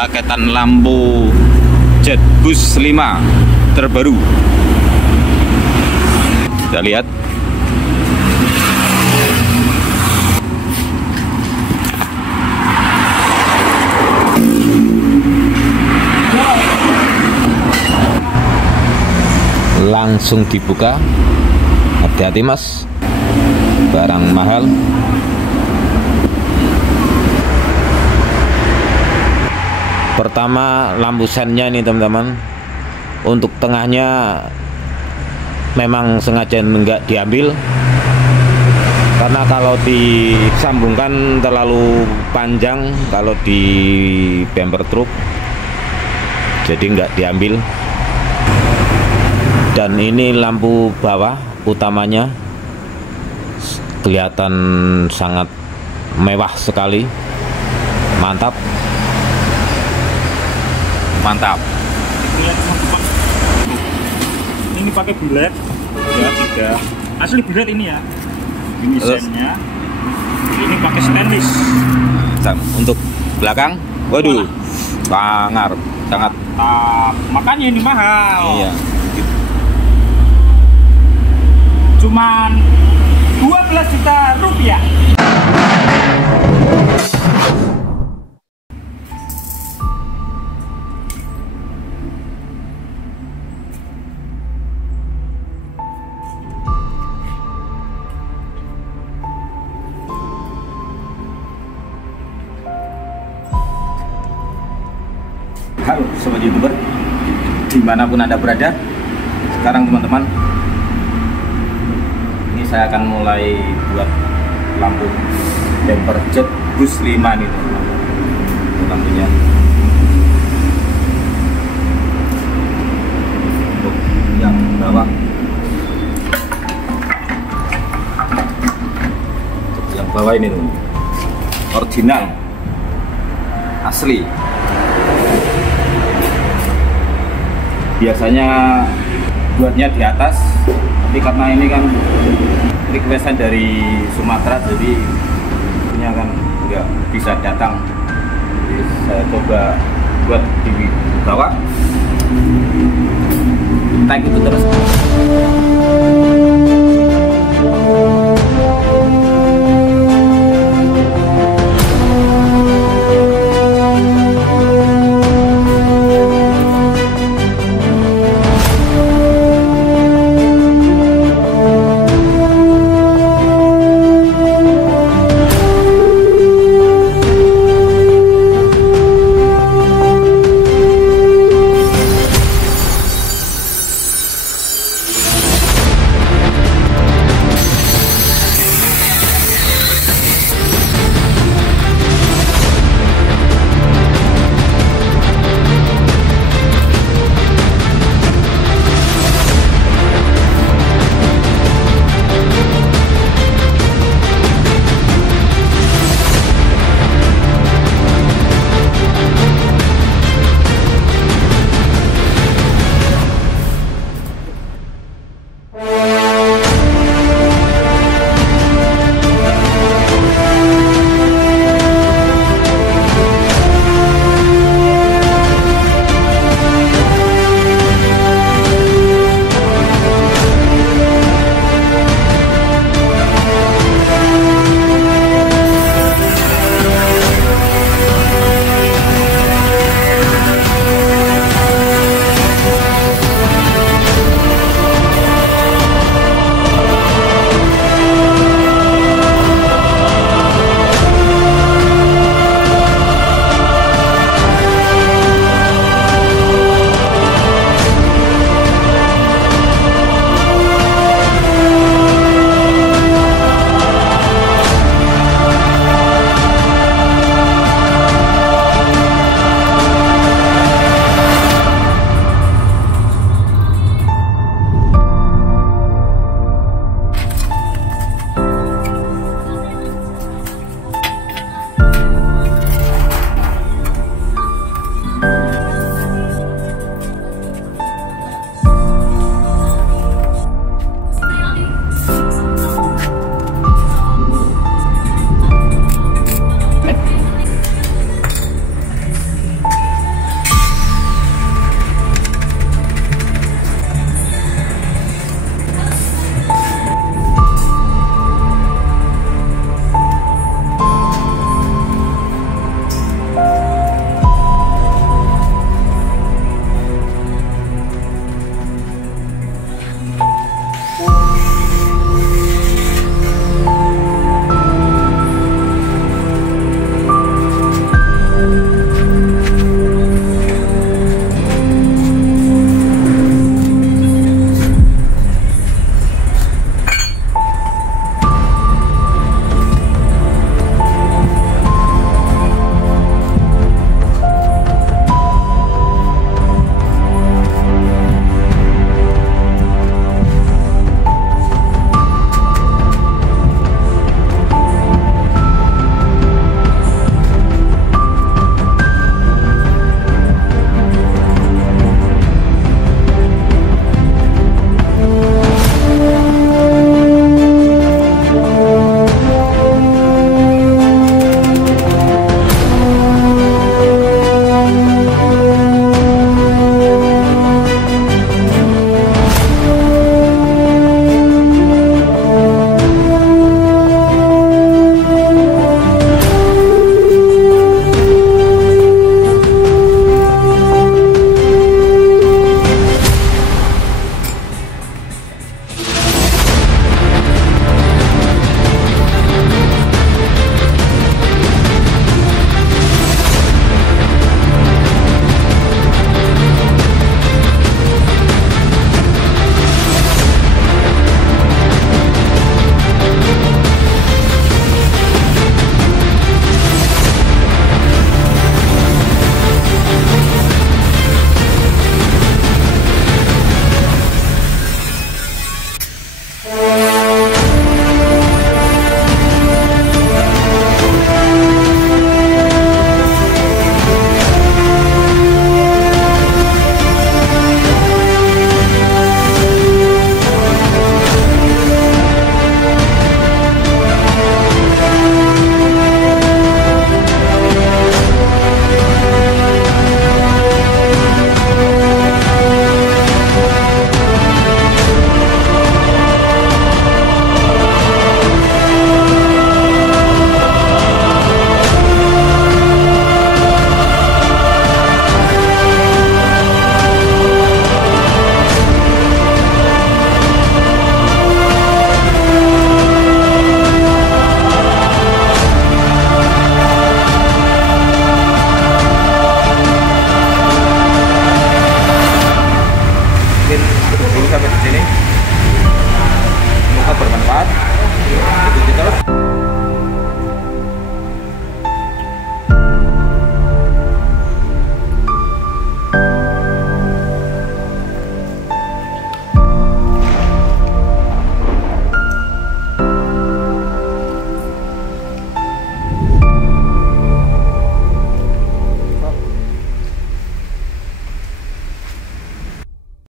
paketan lampu JAC bus 5 terbaru. Kita lihat. Langsung dibuka. Hati-hati mas, barang mahal. Pertama lampu sennya ini teman-teman, untuk tengahnya memang sengaja enggak diambil karena kalau disambungkan terlalu panjang kalau di bumper truk, jadi enggak diambil. Dan ini lampu bawah utamanya kelihatan sangat mewah sekali, mantap. Mantap. Ini pakai billet ya, 3 asli billet ini ya. Ini sennya. Ini pakai stainless. Untuk belakang, waduh, sangat makanya ini mahal. Iya. Cuman 12 juta rupiah. Halo sobat YouTuber, dimanapun Anda berada. Sekarang teman-teman, ini saya akan mulai buat lampu bumper JAC bus 5 nih teman-teman. Lampunya untuk yang bawah, untuk yang bawah ini teman, original asli. Biasanya buatnya di atas, tapi karena ini kan requestan dari Sumatera, jadi punya kan nggak bisa datang, jadi saya coba buat di bawah. Kita ikuti terus.